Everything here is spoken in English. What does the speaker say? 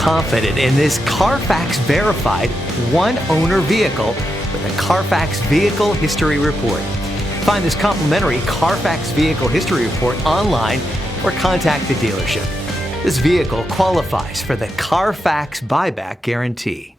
confident in this Carfax verified one-owner vehicle with a Carfax Vehicle History Report. Find this complimentary Carfax Vehicle History Report online or contact the dealership. This vehicle qualifies for the Carfax Buyback Guarantee.